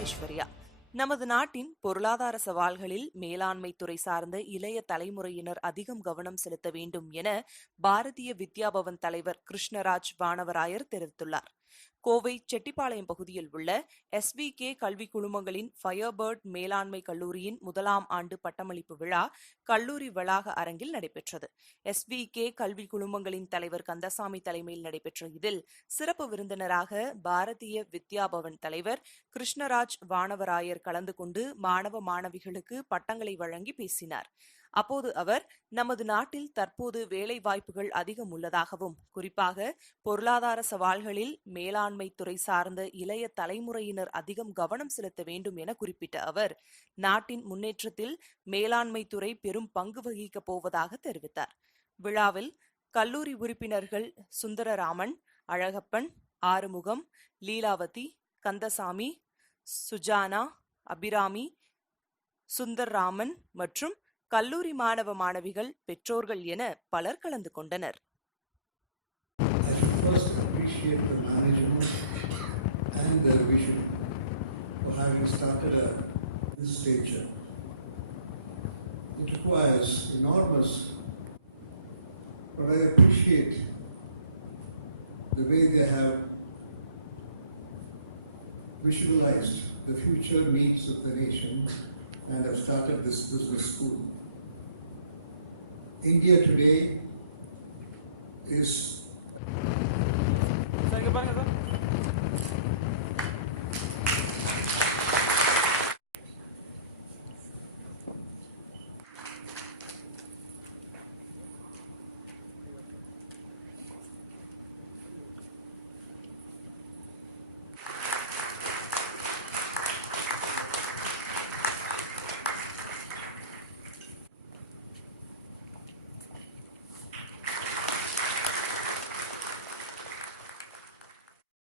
ஐஸ்வர்யா. நமது நாட்டின் பொருளாதார சவால்களில் மேலாண்மை துறை சார்ந்த இளைய தலைமுறையினர் அதிகம் கவனம் செலுத்த வேண்டும் என பாரதிய வித்யா பவன் தலைவர் கிருஷ்ணராஜ் வானவராயர் தெரிவித்துள்ளார். கோவை செட்டிப்பாளையம் பகுதியில் உள்ள SVK கல்வி குழுமங்களின் ஃபயர்பேர்ட் மேலாண்மை கல்லூரியின் முதலாம் ஆண்டு பட்டமளிப்பு விழா கல்லூரி வளாக அரங்கில் நடைபெற்றது. SVK கல்வி குழுமங்களின் தலைவர் கந்தசாமி தலைமையில் நடைபெற்ற இதில் சிறப்பு விருந்தினராக பாரதிய வித்யா பவன் தலைவர் கிருஷ்ணராஜ் வானவராயர் கலந்து கொண்டு மாணவ மாணவிகளுக்கு பட்டங்களை வழங்கி பேசினார். அப்போது அவர், நமது நாட்டில் தற்போது வேலை வாய்ப்புகள் அதிகம் உள்ளதாகவும், குறிப்பாக பொருளாதார சவால்களில் மேலாண்மை துறை சார்ந்த இளைய தலைமுறையினர் அதிகம் கவனம் செலுத்த வேண்டும் என குறிப்பிட்ட அவர், நாட்டின் முன்னேற்றத்தில் மேலாண்மை துறை பெரும் பங்கு வகிக்கப் போவதாக தெரிவித்தார். விழாவில் கல்லூரி உறுப்பினர்கள் சுந்தரராமன், அழகப்பன், ஆறுமுகம், லீலாவதி, கந்தசாமி, சுஜானா, அபிராமி, சுந்தர்ராமன் மற்றும் கல்லூரி மாணவ மாணவிகள், பெற்றோர்கள் என பலர் கலந்து கொண்டனர். Visualized the future needs of the nation and have started this business school. India today is